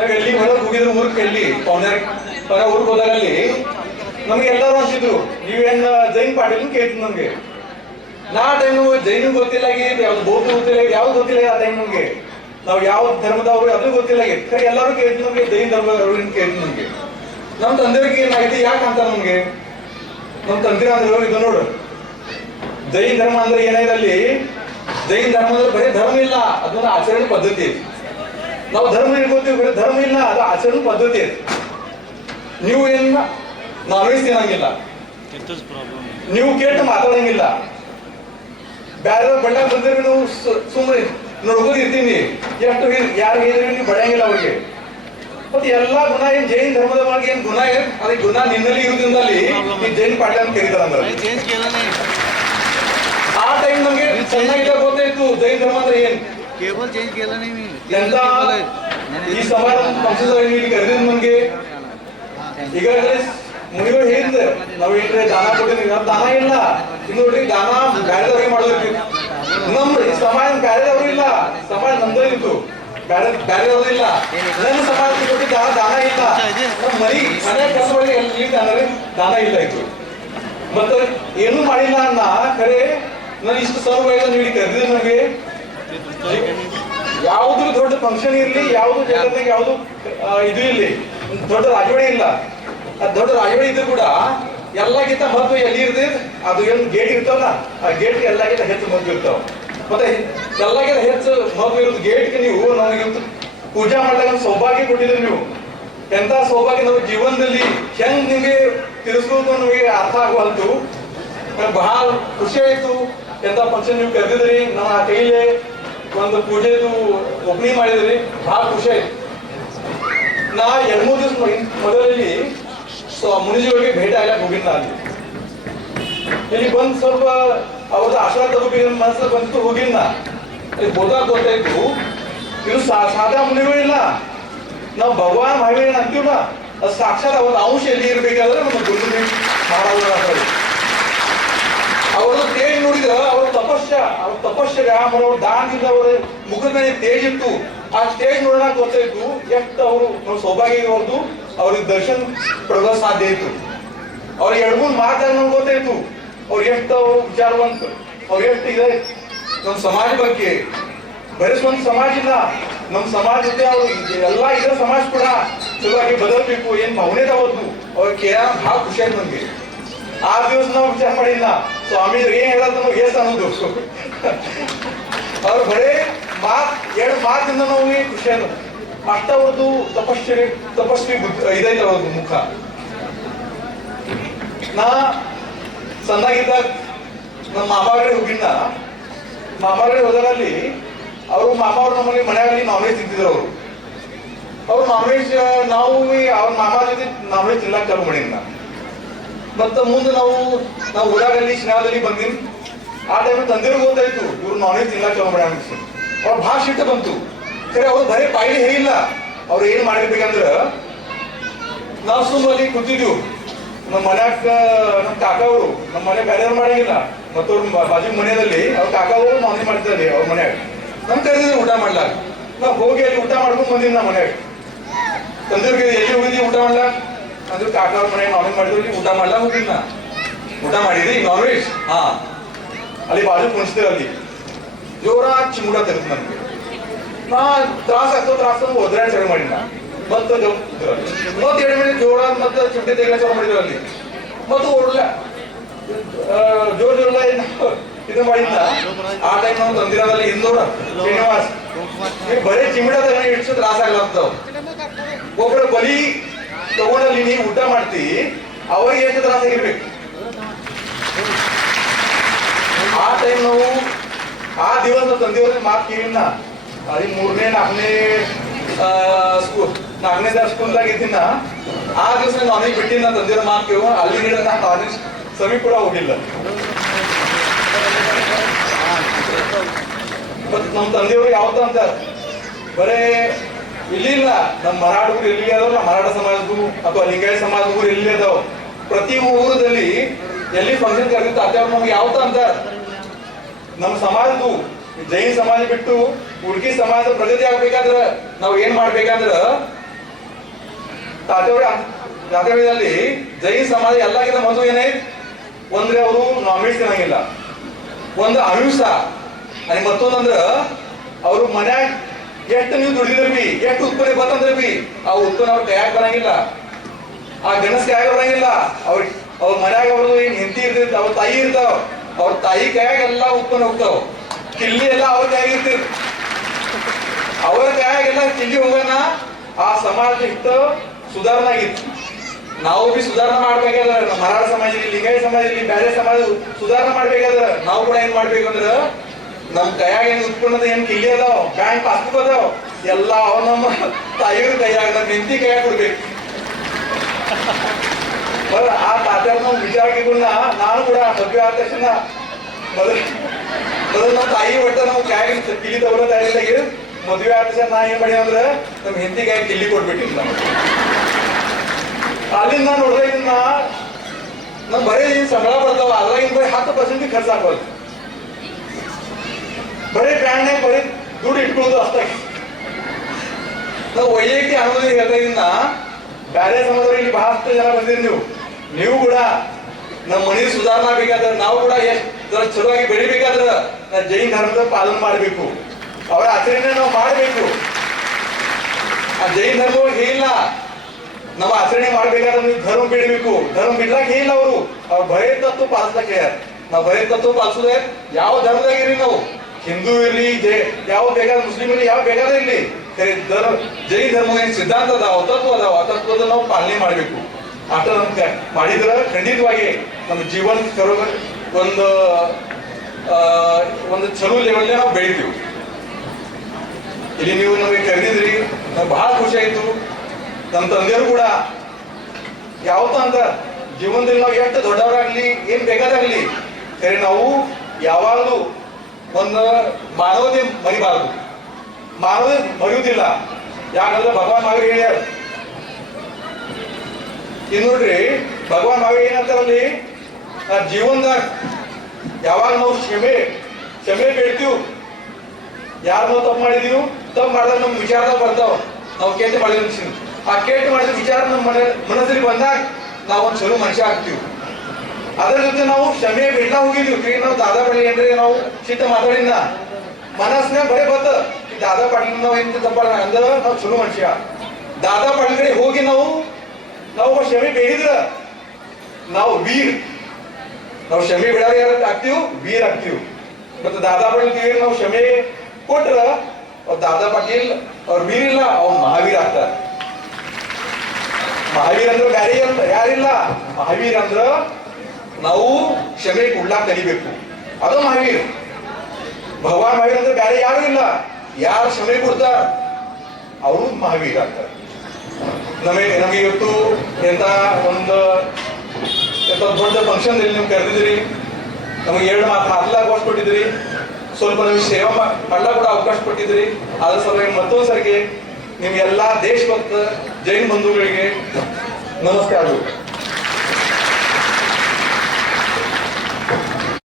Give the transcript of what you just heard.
ನಾವ್ ಎಲ್ಲಿ ಹೊರಗೆ ಹೋಗಿದ್ರು ಊರ್ಗೆ ಎಲ್ಲಿ ಪೌನ್ಯಾರ ಹೊರ ಹೋದಾಗಲ್ಲಿ ಹೋದಾಗ ಅಲ್ಲಿ ನಮ್ಗೆ ಎಲ್ಲರೂ ಅಂತಿದ್ರು ನೀವೇನ್ ಜೈನ್ ಪಾಟೀಲ್ ಕೇಳ್ತಿ ನಮ್ಗೆ? ನಾ ಟೈಮು ಜೈನು ಗೊತ್ತಿಲ್ಲ ಯಾವ್ದು ಬೌದ್ಧ ಗೊತ್ತಿಲ್ಲ ಯಾವ್ದು ಗೊತ್ತಿಲ್ಲ ಆ ಟೈಮ್ ನಮ್ಗೆ. ನಾವು ಯಾವ ಧರ್ಮದವರು ಅದು ಗೊತ್ತಿಲ್ಲ ಆಗೈತೆ ಖರೆ ಎಲ್ಲರೂ ಕೇಳ್ತೀನಿ ನಮ್ಗೆ, ಜೈನ್ ಧರ್ಮದವ್ರು ಕೇಳ್ತೀನಿ ನಮ್ಗೆ. ನಮ್ಮ ತಂದೆಯವ್ರಿಗೆ ಏನಾಗಿದೆ ಯಾಕೆ ಅಂತ ನಮ್ಗೆ? ನಮ್ಮ ತಂದಿರ ಅಂದ್ರೆ ಇದು ನೋಡು. ಜೈನ್ ಧರ್ಮ ಅಂದ್ರೆ ಏನಾಗಿದೆ ಅಲ್ಲಿ? ಜೈನ್ ಧರ್ಮ ಅಂದ್ರೆ ಬರೀ ಧರ್ಮ ಇಲ್ಲ ಅದೊಂದು ಆಚರಣೆ ಪದ್ಧತಿ. ಐತಿ ನಾವು ಧರ್ಮ ಇಟ್ಕೋತೀವಿ ಧರ್ಮ ಇಲ್ಲ ಅದು ಆಚರಣೆ ಪದ್ಧತಿ ನೀವು ಏನಿಲ್ಲ ನಾನ್ ವೆಜ್ ತಿನ್ನಂಗಿಲ್ಲ. ನೀವು ಕೇಟ ಮಾತಾಡಂಗಿಲ್ಲ. ಬ್ಯಾರ ಬಳ್ಳಾಗ ಬಂದಿರ್ವಿ ನಾವು ಸುಮ್ಮನೆ ನೋಡ್ಕೊಂಡು ಇರ್ತೀನಿ. ಎಷ್ಟು ಯಾರು ಹೇಳಿದ್ರೆ ನೀವು ಬಡಿಯಂಗಿಲ್ಲ ಅವ್ರಿಗೆ. ಮತ್ತೆ ಎಲ್ಲಾ ಗುಣ ಏನ್ ಜೈನ್ ಧರ್ಮದ ಒಳಗೆ ಏನ್ ಗುಣ ಏನ್? ಅದಕ್ಕೆ ಗುಣ ನಿನ್ನಲ್ಲಿ ಇರುವುದರಲ್ಲಿ ಈ ಜೈನ್ ಪಾಠ ಅಂತ ಕರೀತಾರೆ ಅಂದ್ರೆ ಆ ಟೈಮ್ ನಮ್ಗೆ ಚೆನ್ನಾಗಿಲ್ಲ ಗೊತ್ತಾಯ್ತು ಜೈನ್ ಧರ್ಮ ಅಂದ್ರೆ ಏನ್? केबल चेंज केलं नाही मी ಎಂತ केबल आहे. ಈ ಸಮಾಜ ಪಕ್ಷದ ಇಲ್ಲಿ ಕರೆದಿದ್ ನಮ್ಗೆ ಈಗಾಗಲೇ ಮುನಿಗಳು ಹೇಳಿದ್ರೆ ನಾವು ಇಟ್ರೆ ದಾನ ಕೊಟ್ಟಿದ್ದೀವಿ ನಾವು ದಾನ ಇಲ್ಲ ಇನ್ನು ನೋಡ್ರಿ ದಾನ ಬ್ಯಾರೆದವ್ರಿಗೆ ಮಾಡೋದ್ರಿ ನಮ್ ಈ ಸಮಾಜ ಬ್ಯಾರೆದವ್ರು ಇಲ್ಲ ಸಮಾಜ ನಮ್ದೇ ಇತ್ತು ಬ್ಯಾರೆ ಬ್ಯಾರೆದವ್ರು ಇಲ್ಲ ನನ್ನ ಸಮಾಜಕ್ಕೆ ಕೊಟ್ಟು ದಾನ ದಾನ ಇಲ್ಲ ನಮ್ಮ ಮನಿ ಮನೆ ಕೆಲಸ ಮಾಡಿ ಎಲ್ಲಿ ದಾನ ರೀ? ದಾನ ಇಲ್ಲ ಇತ್ತು ಮತ್ತೆ ಏನು ಮಾಡಿಲ್ಲ ಅನ್ನ ಖರೆ ನಾನು ಇಷ್ಟು ಸಾವಿರ ವಯಸ್ಸು ನೀಡಿ ಕರೆದಿದ್ದು ನನಗೆ ಯಾವ್ದು ದೊಡ್ಡ ಫಂಕ್ಷನ್ ಇರಲಿ, ಯಾವುದು ಜಗತ್ತಿಗೆ ಯಾವುದು ಇದು ಇರಲಿ. ದೊಡ್ಡ ರಾಜವಾಡಿ ಇಲ್ಲ. ದೊಡ್ಡ ರಾಜವಾಡಿ ಇದ್ರು ಕೂಡ ಎಲ್ಲಕ್ಕಿಂತ ಮಹತ್ವ ಎಲ್ಲಿ ಇರ್ತದೆ ಅದು ಏನು ಗೇಟ್ ಇರ್ತಾವಲ್ಲ, ಆ ಗೇಟ್ ಎಲ್ಲಕ್ಕಿಂತ ಹೆಚ್ಚು ಮದ್ದು ಇರ್ತಾವ. ಮತ್ತೆ ಎಲ್ಲಕ್ಕಿಂತ ಹೆಚ್ಚು ಮಹತ್ವ ಇರೋದು ಗೇಟ್ಗೆ ನೀವು ಇವತ್ತು ಪೂಜಾ ಮಾಡಿದಾಗ ಸೌಭಾಗ್ಯ ಕೊಟ್ಟಿದ್ರಿ ನೀವು. ಎಂತ ಸೌಭಾಗ್ಯ ನಮ್ಮ ಜೀವನದಲ್ಲಿ ಹೆಂಗ್ ನಿಮಗೆ ತಿಳಿಸ್ಕೊಂಡು ನಮಗೆ ಅರ್ಥ ಆಗುವಂತು ನನಗೆ ಬಹಳ ಖುಷಿ ಆಯ್ತು. ಎಂತ ಫಂಕ್ಷನ್ ನೀವು ಕರೆದಿದ್ರಿ ನಮ್ಮ ಕೈಲೇ ಒಂದು ಪೂಜೆದು ಓಪನಿಂಗ್ ಮಾಡಿದ್ರಿ ಬಹಳ ಖುಷಿ ಆಯ್ತು. ನಾ ಎರಡ್ ಮೂರು ದಿವಸ ಮೊದಲಲ್ಲಿ ಮುನಿಜಿಗಳಿಗೆ ಭೇಟಿ ಆಗಕ್ಕೆ ಹೋಗಿದ್ದ ಅಲ್ಲಿ ಇಲ್ಲಿ ಬಂದು ಸ್ವಲ್ಪ ಅವ್ರದ್ದು ಆಶೀರ್ವಾದ ತಗೋಬೇಕು ಮನಸ್ಸಲ್ಲಿ ಬಂತು ಹೋಗಿದ್ದ ಅಲ್ಲಿ ಹೋದಾಗ ಗೊತ್ತಾಯ್ತು ಇದು ಸಾದಾ ಮುನಿಗಳಿಲ್ಲ ನಾವು ಭಗವಾನ್ ಮಹಿಳೆ ಅಂತೀವಲ್ಲ ಅದು ಸಾಕ್ಷಾತ್ ಅವ್ರ ಅಂಶ ಎಲ್ಲಿ ಇರ್ಬೇಕಾದ್ರೆ ನಮ್ಮ ಗುರು ಮಹಾರಾಜರು ಅವ್ರದ್ದು ತೇಜ್ ನೋಡಿದ್ರ ಅವ್ರ ತಪಸ್ಯ ಅವ್ರ ತಪಸ್ಯ ಅವ್ರ ದಾನದಿಂದ ಮುಖದ ಮೇಲೆ ತೇಜ್ ಇತ್ತು ಆ ತೇಜ್ ನೋಡೋಣ ಗೊತ್ತಾಯ್ತು. ಎಷ್ಟು ಅವರು ನಮ್ಮ ಸೌಭಾಗ್ಯ ಅವ್ರದ್ದು ಅವ್ರಿಗೆ ದರ್ಶನ್ ಪಡೆದ ಸಾಧ್ಯ ಇತ್ತು. ಅವ್ರ ಎರಡ್ ಮೂರು ಮಾತಾಡ ನಮ್ಗೆ ಗೊತ್ತಾಯ್ತು. ಅವ್ರು ಎಷ್ಟು ಅವರು ವಿಚಾರವಂತ, ಅವ್ರು ಎಷ್ಟು ಇದೆ? ನಮ್ಮ ಸಮಾಜ ಬಗ್ಗೆ. ಬಯಸುವಂತ ಸಮಾಜ ಇಲ್ಲ. ನಮ್ಮ ಸಮಾಜ ಜೊತೆ ಅವ್ರು. ಎಲ್ಲ ಇರೋ ಸಮಾಜ ಕೂಡ ಸಲುವಾಗಿ ಬದಲಬೇಕು. ಏನ್ ಭಾವನೆ ತಗೋದು ಅವ್ರ ಕೇಳ ಬಹಳ ಖುಷಿ ಆಯ್ತು ನಮ್ಗೆ. ಆ ದಿವಸ ನಾವು ವಿಚಾರ ಮಾಡಿಲ್ಲ. ಸ್ವಾಮಿ ಏನ್ ಹೇಳೋದು ನಮಗೆ ಎಷ್ಟು ಅನ್ನೋದು. ಅವ್ರು ಬರೇ ಮಾತ್, ಎರಡು ಮಾತಿಂದ ನಮಗೆ ಖುಷಿ ಅನ್ನೋದು ಅಷ್ಟ ಅವ್ರದ್ದು ತಪಸ್ವಿ ತಪಸ್ವಿ ಇದೈತೆ ಅವ್ರದ್ದು ಮುಖ. ನಾ ಸಣ್ಣಾಗಿದ್ದಾಗ ನಮ್ಮ ಮಾಮಾಗಡೆ ಹೋಗಿದ್ದ. ಮಾಮಾಗಡೆ ಹೋದಲ್ಲಿ ಅವರು ಮಾಮ ಅವ್ರ ನಮ್ಮಲ್ಲಿ ಮನೆಯಲ್ಲಿ ನಾನ್ ವೆಜ್ ತಿಂತಿದ್ರು ಅವರು. ಅವ್ರು ನಾನ್ ವೆಜ್ ನಾವು ಅವ್ರ ಮಾಮ ಜೊತೆ ನಾನ್ ವೆಜ್ ತಿನ್ನಕ್ ಚಾಲು ಮಾಡಿದ್ನ ಮತ್ತೆ ಮುಂದೆ ನಾವು ನಾವು ಊರಾಗಲ್ಲಿ ಶಿನಾದಲ್ಲಿ ಬಂದಿನಿ. ಆ ಟೈಮ್ ತಂದೆಯವ್ರಿಗೆ ಗೊತ್ತಾಯ್ತು, ಇವ್ರು ನಾನ್ ವೆಜ್ ತಿನ್ನಕ್ ಚಾಲು ಮಾಡ್ಯಾರ ಅನ್ಸಿ. ಅವ್ರ ಭಾಳ ಇಟ್ಟು ಬಂತು. ಸರಿ, ಅವ್ರು ಬರೀ ಬಾಯಿಲಿ ಹೇಳಿಲ್ಲ ಅವ್ರು ಏನ್ ಮಾಡಿರ್ಬೇಕಂದ್ರ ನಾವು ಅಲ್ಲಿ ಕೂತಿದ್ವು. ನಮ್ಮ ಮನ್ಯಾಗ, ನಮ್ಮ ಕಾಕ ಅವರು, ನಮ್ಮ ಮನೆ ಬೇರೆಯವ್ರು ಮಾಡಂಗಿಲ್ಲ ಮತ್ತವ್ರ ಬಾಜು ಮನೆಯಲ್ಲಿ, ಅವ್ರ ಕಾಕ ಅವರು ನಾನ್ ಮಾಡ್ತಾರೆ ಅವ್ರ ಮನ್ಯಾಗ. ನಮ್ ಕರೆದಿದ್ರು ಊಟ ಮಾಡ್ಲಾಕ. ನಾವು ಹೋಗಿ ಅಲ್ಲಿ ಊಟ ಮಾಡ್ಕೊಂಡ್ ಬಂದಿನಿ ನಮ್ಮ ಮನ್ಯಾಗ. ತಂದಿರ್ಗೆ ಎಲ್ಲಿ ಹೋಗಿದ್ವಿ ಊಟ ಮಾಡ್ಲಾಕ? ಅಂದ್ರೆ ಕಾಕ ಅವ್ರ ಮನೆಯಾಗ ನಾನ್ ವೆಜ್ ಮಾಡಿದ್ವಿ ಊಟ ಮಾಡ್ಲಾಕ ಹೋಗಿದ್ ನಾ ಊಟ ಮಾಡಿದ್ರಿ ನಾನ್ ವೆಜ್ ಹಾ ಅಲ್ಲಿ ಬಾಜು ಕುಣಿಸ್ತೀರ ಅಲ್ಲಿ ಜೋರ ಚಿಮುಡ ತೆಗೆದು ನನಗೆ ನಾ ತ್ರಾಸ ಆಗ್ತೋ ತ್ರಾಸ ಒದ್ರಾಡ ಚಾಲು ಮಾಡಿನ ಮತ್ತೆ ಮತ್ತೆ ಎರಡು ಮಿನಿಟ್ ಜೋರ ಮತ್ತೆ ಚಿಮಟೆ ತೆಗೆಲ ಚಾಲು ಮಾಡಿದ್ರು ಅಲ್ಲಿ ಮತ್ತು ಓಡಲ್ಲ ಜೋರ್ ಜೋರ್ಲ ಇದು ಮಾಡಿದ್ದ ಆ ಟೈಮ್ ನಾವು ತಂದಿರೋದಲ್ಲಿ ಹಿಂದೋಡ ಶ್ರೀನಿವಾಸ್ ನೀವು ಬರೀ ಚಿಮಿಡದ ಇಷ್ಟು ತ್ರಾಸ ಆಗ್ಲಾಗ್ತಾವ ಒಬ್ಬರ ಬಲಿ ತಗೊಂಡಲ್ಲಿ ನೀವು ಊಟ ಮಾಡ್ತಿ ಅವರಿಗೆ ಎಷ್ಟು ತ್ರಾಸ ಇರ್ಬೇಕು? ಆ ಟೈಮ್ ನಾವು ಆ ದಿವಸ ತಂದೆಯವ್ರಿಗೆ ಮಾತು ಕೇಳಿನ ಅದು ಮೂರನೇ, ನಾಲ್ಕನೇ ಸ್ಕೂಲ್ ನಾಲ್ಕನೇ ಸ್ಕೂಲ್ದಾಗ ಇದ್ದಿನ ಆ ದಿವಸ ನಾನ್ ವೆಜ್ ಬಿಟ್ಟಿನ ತಂದೆಯವ್ರ ಮಾತು ಕೇಳುವ ಅಲ್ಲಿ ನಾ ಕಾಲೇಜ್ ಸಮೀಪ ಕೂಡ ಹೋಗಿಲ್ಲ. ಮತ್ ನಮ್ಮ ತಂದೆಯವರು ಯಾವ್ದು ಅಂತ, ಬರೇ ಇಲ್ಲಿ ಇಲ್ಲ ನಮ್ಮ ಮರಾಠರು ಎಲ್ಲಿ ಅದಾವ ನಮ್ಮ ಮರಾಠ ಸಮಾಜದ್ದು ಅಥವಾ ಲಿಂಗಾಯತ ಸಮಾಜದವರು ಎಲ್ಲಿ ಅದಾವ ಪ್ರತಿ ಊರದಲ್ಲಿ ಎಲ್ಲಿ ಫಂಕ್ಷನ್ ಕರೆದಿತ್ತು ಅತ್ಯ ನಮ್ಗೆ ಯಾವ್ದು ಅಂತ ನಮ್ಮ ಸಮಾಜದ್ದು ಜೈನ್ ಸಮಾಜ ಬಿಟ್ಟು ಹುಡುಗಿ ಸಮಾಜದ ಪ್ರಗತಿ ಆಗ್ಬೇಕಾದ್ರ ನಾವು ಏನ್ ಮಾಡ್ಬೇಕಂದ್ರ ತಾತ್ಯಾವಳಿಯಲ್ಲಿ ಜೈನ್ ಸಮಾಜ ಎಲ್ಲಕ್ಕಿಂತ ಮೊದಲು ಏನೇ? ಒಂದ್ರೆ ಅವರು ವೆಜ್ ತಿನ್ನಂಗಿಲ್ಲ ಒಂದು ಅಹಿಂಸ ಮತ್ತೊಂದಂದ್ರ, ಅವರು ಮನ್ಯಾಗ ಎಷ್ಟು ನೀವು ದುಡಿದ್ರ ಬಿ ಎಷ್ಟು ಉತ್ಪನ್ನ ಬಂತಂದ್ರೆ ಬಿ? ಆ ಉತ್ಪನ್ನ ಅವ್ರ ಕೈಯಾಗ ಬರಂಗಿಲ್ಲ. ಆ ಗಣಸ್ ಕೈಯಾಗ ಬರಂಗಿಲ್ಲ. ಅವ್ರ ಅವ್ರ ಮನ್ಯಾಗ ಅವ್ರದ್ದು ಏನ್ ಹಿಂದಿ ಇರ್ತಿರ್ತ ಅವ್ರ ತಾಯಿ ಇರ್ತಾವ. ಅವ್ರ ತಾಯಿ ಕೈಯಾಗ ಎಲ್ಲ ಉತ್ಪನ್ನ ಹೋಗ್ತಾವ. ಕಿಲ್ಲಿ ಎಲ್ಲ ಅವ್ರ ಕೈಯಾಗ ಅವ್ರ ಅವರ ಕೈಯಾಗೆಲ್ಲ ಕಿಲ್ಲಿ ಹೋಗೋಣ. ಆ ಸಮಾಜ ಇತ್ತ ಸುಧಾರಣೆ ಆಗಿತ್ತು. ನಾವು ಬಿ ಸುಧಾರಣೆ ಮಾಡ್ಬೇಕಾದ್ರೆ ಮರಾಠ ಸಮಾಜ ಇರ್ಲಿ ಲಿಂಗಾಯತ ಸಮಾಜ ಇರ್ಲಿ ಬೇರೆ ಸಮಾಜ ಸುಧಾರಣೆ ಮಾಡ್ಬೇಕಾದ್ರೆ ನಾವು ಕೂಡ ಏನ್ ಮಾಡ್ಬೇಕಂದ್ರ ನಮ್ ಕೈಯಾಗ ಏನ್ ಉತ್ಪನ್ನದ ಏನ್ ಕಿಲ್ಲಿ ಅದಾವ, ಬ್ಯಾಂಕ್ ಪಾಸ್ಬುಕ್ ಅದಾವ, ಎಲ್ಲ ಅವ ನಮ್ಮ ತಾಯಿಯವ್ರ ಕೈಯಾಗ ನಮ್ಮ ಹೆಂಡತಿ ಕೈಯಾಗ ಕೊಡ್ಬೇಕು. ಬರ, ಆ ತಾತ್ಯಾರ ನಾವು ವಿಚಾರ ಕಿನ್ನ ನಾನು ಕೂಡ ಮದುವೆ ಆದ ತಕ್ಷಣ ಮೊದಲು ನಮ್ಮ ತಾಯಿ ಒಟ್ಟ ನಾವು ಕೈಯಾಗ ಕಿಲಿ ತಗೊಳ್ಳೋ ತಯಾರಿಲ್ಲಾಗಿ ಮದುವೆ ಆದ ತಕ್ಷಣ ನಾ ಏನ್ ಮಾಡಿ ಅಂದ್ರೆ ನಮ್ಮ ಹೆಂಡತಿ ಕೈಯಾಗ ಕಿಲ್ಲಿ ಕೊಟ್ಬಿಟ್ಟಿಲ್ಲ ನಾನು. ಅಲ್ಲಿಂದ ನೋಡಿದ್ರೆ ನಮ್ ಬರೀ ಸಂಬಳ ಬರ್ತಾವ ಅದ್ರಾಗಿಂದ ಬರೀ ಹತ್ತು ಪರ್ಸೆಂಟ್ ಖರ್ಚು ಹಾಕೋದು ಬರೀ ಬ್ರ್ಯಾಂಡ್ನಾಗ ಬರೀ ದುಡ್ಡು ಇಟ್ಕೊಳ್ಳೋದು ಅಷ್ಟಾಗಿ ನಾವು ವೈಯಕ್ತಿಕ ಅನುಮತಿ ಹೇಳ್ತಾ ಬ್ಯಾರೆ ಸಮಾಜದವ್ರು ಇಲ್ಲಿ ಬಹಳಷ್ಟು ಜನ ಬಂದಿರಿ ನೀವು. ನೀವು ಕೂಡ ನಮ್ಮ ಮನೆ ಸುಧಾರಣೆ ಬೇಕಾದ್ರೆ ನಾವು ಕೂಡ ಎಷ್ಟು ಆಗಿ ಬೆಳಿಬೇಕಾದ್ರೆ ನಾ ಜೈನ್ ಧರ್ಮದ ಪಾಲನೆ ಮಾಡಬೇಕು. ಅವರ ಆಚರಣೆ ನಾವು ಮಾಡಬೇಕು. ಆ ಜೈನ್ ಧರ್ಮ ಹೇಳಿಲ್ಲ ನಾವು ಆಚರಣೆ ಮಾಡ್ಬೇಕಾದ್ರೆ ನೀವು ಧರ್ಮ ಬಿಡಬೇಕು. ಧರ್ಮ ಬಿಡ್ಲಾಕ ಇಲ್ಲ ಅವರು? ಅವ್ರು ಭಯ ತತ್ವ ಪಾಲಿಸ್ಲಕ್ಕೆ ಹೇಳ್ಯಾರ. ನಾವು ಭಯ ತತ್ವ ಪಾಲಿಸೋದೇ ಯಾವ ಧರ್ಮದಾಗಿರಿ ನಾವು. ಹಿಂದೂ ಇರಲಿ ಯಾವ ಬೇಕಾದ್ರೆ ಮುಸ್ಲಿಂ ಇರಲಿ ಯಾವ ಬೇಕಾದ್ರೆ ಇರಲಿ. ಧರ್ಮ ಜೈನ ಧರ್ಮ ಏನ್ ಸಿದ್ಧಾಂತ ಅದಾವ ತತ್ವ ಅದಾವ ತತ್ವದ ನಾವು ಪಾಲನೆ ಮಾಡಬೇಕು. ಆಟ ನಮ್ಗೆ ಮಾಡಿದ್ರೆ ಖಂಡಿತವಾಗಿ ನಮ್ಮ ಜೀವನ ಕರೋ ಒಂದು ಒಂದು ಚಲೋ ಲೆವೆಲ್ ನಾವು ಬೆಳಿತೀವಿ. ಇಲ್ಲಿ ನೀವು ನಮಗೆ ಕರೆದಿದ್ರಿ ನಮ್ಗೆ ಬಹಳ ಖುಷಿ ಆಯ್ತು ನಮ್ಮ ತಂದೆಯವರು ಕೂಡ ಯಾವತ್ತ ಅಂತ ಜೀವನದಲ್ಲಿ ನಾವು ಎಷ್ಟು ದೊಡ್ಡವರಾಗ್ಲಿ, ಏನ್ ಬೇಕಾದಾಗ್ಲಿ. ಸರಿ ನಾವು ಯಾವಾಗಲೂ ಒಂದು ಮಾನವತೆ ಮರಿಬಾರದು. ಮಾನವತೆ ಮರೆಯುವುದಿಲ್ಲ. ಯಾಕಂದ್ರೆ ಭಗವಾನ್ ಮಹಾವೀರ್ ಹೇಳ್ಯಾರ ಇನ್ ನೋಡ್ರಿ, ಭಗವಾನ್ ಮಹಾವೀರ್ ಏನಂತಾರಲ್ಲಿ ಜೀವನದಾಗ ಯಾವಾಗ ನಾವು ಕ್ಷಮೆ ಕ್ಷಮೆ ಬೇಡ್ತೀವಿ, ಯಾರು ನಾವು ತಪ್ಪು ಮಾಡಿದೀವಿ, ತಪ್ಪು ಮಾಡಿದಾಗ ನಮ್ಮ ವಿಚಾರದಾಗ ಬರ್ತಾವ. ನಾವು ಕೇಟ್ ಮಾಡಿದ ಆ ಕೆಟ್ಟ ಮಾಡಿದ ವಿಚಾರ ನಮ್ಮ ಮನಸ್ಸಿಗೆ ಬಂದಾಗ ನಾವು ಒಂದು ಚಲೋ ಮನುಷ್ಯ ಆಗ್ತೀವಿ. ಅದರ ಜೊತೆ ನಾವು ಕ್ಷಮೆ ಬಿಡ್ಲಾ ಹೋಗಿದೀವಿ ಕೈ ನಾವು ದಾದಾ ಬಳಿ ಏನ್ರಿ ನಾವು ಸಿಟ್ಟ ಮಾತಾಡಿನ ಮನಸ್ಸಿನಾಗ ಬರೇ ಬತ್ತ ಈ ದಾದಾ ಪಾಟೀಲ್ ನಾವು ಎಂತ ತಪ್ಪ ಅಂದ್ರ ನಾವು ಚಲೋ ಮನುಷ್ಯ ದಾದಾ ಪಾಟೀಲ್ ಕಡೆ ಹೋಗಿ ನಾವು ನಾವು ಕ್ಷಮೆ ಬೇಡಿದ್ರ ನಾವು ವೀರ್ ನಾವು ಕ್ಷಮೆ ಬಿಡಾರ ಯಾರು ಆಗ್ತೀವಿ ವೀರ್ ಆಗ್ತೀವಿ ಮತ್ತೆ ದಾದಾ ಪಾಟೀಲ್ ಕೈಗೆ ನಾವು ಕ್ಷಮೆ ಕೊಟ್ರ ಅವ್ರ್ ದಾದಾ ಪಾಟೀಲ್ ಅವ್ರ ವೀರ್ ಇಲ್ಲ ಅವ್ರು ಮಹಾವೀರ್ ಆಗ್ತಾರ ಮಹಾವೀರ್ ಅಂದ್ರೆ ಬ್ಯಾರೆ ಅಂತ ಯಾರಿಲ್ಲ ಮಹಾವೀರ್ ಅಂದ್ರ ನಾವು ಕ್ಷಮೆ ಕೊಡ್ಲಾಕ್ ಕಲಿಬೇಕು. ಅದು ಮಹಾವೀರ್ ಭಗವಾನ್ ಮಹಾವೀರ್ ಅಂದ್ರೆ ಬೇರೆ ಯಾರು ಇಲ್ಲ. ಯಾರು ಕ್ಷಮೆ ಕೊಡ್ತಾರ ಅವರು ಮಹಾವೀರ್ ಆಗ್ತಾರೆ. ನಮಗೆ ನಮಗೆ ಇವತ್ತು ಎಂತ ಒಂದು ಎಂತ ದೊಡ್ಡ ಫಂಕ್ಷನ್ ನೀವು ಕರೆದಿದ್ದೀರಿ. ನಮಗೆ ಎರಡು ಮಾತು ಅವಕಾಶ ಕೊಟ್ಟಿದ್ದೀರಿ ಸ್ವಲ್ಪ ನಮಗೆ ಸೇವಾ ಮಾಡ್ಲಾಕ ಕೂಡ ಅವಕಾಶ ಕೊಟ್ಟಿದ್ರಿ ಅದ್ರ ಸಲುವಾಗಿ ಮತ್ತೊಂದು ಸರಿಗೆ ನಿಮ್ಗೆಲ್ಲ ದೇಶಭಕ್ತ ಜೈನ್ ಬಂಧುಗಳಿಗೆ ನಮಸ್ಕಾರಗಳು